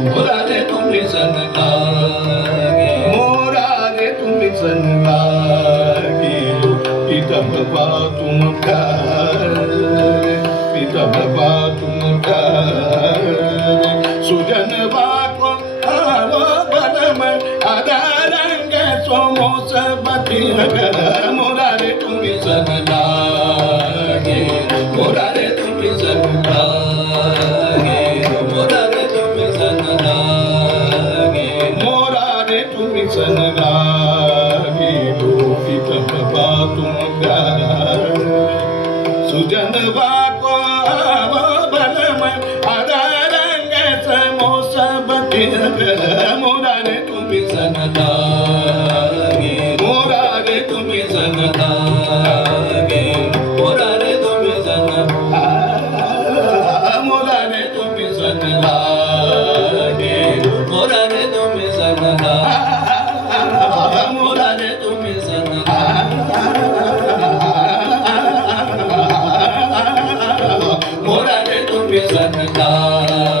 मोरारे तुम्ही सण लागे, मोरारे तुम्ही सण लागे, पिता बाबा तुम प्यारे, पिता बाबा तुम प्यारे, सुजन बाको आवो बलम आदारंग सोमोस बती नगर, मोरारे तुम्ही सण लागे, मोरारे तुम्ही सण लागे, मोरारे तुम्ही सण लागे, मोरारे तुम्ही सण लागे, पिता बाबा तुम प्यारे, सुजन बाको आवो बलम आदारंग सोमोस बती नगर, मोरारे तुम्ही सण लागे, मोरारे तुम्ही सण लागे, मोरारे तुम्ही सण मोरारे तुम्ही सण लागे, मोरारे तुम्ही सण लागे, मोरारे तुम्ही सण मोरारे तुम्ही सण लागे.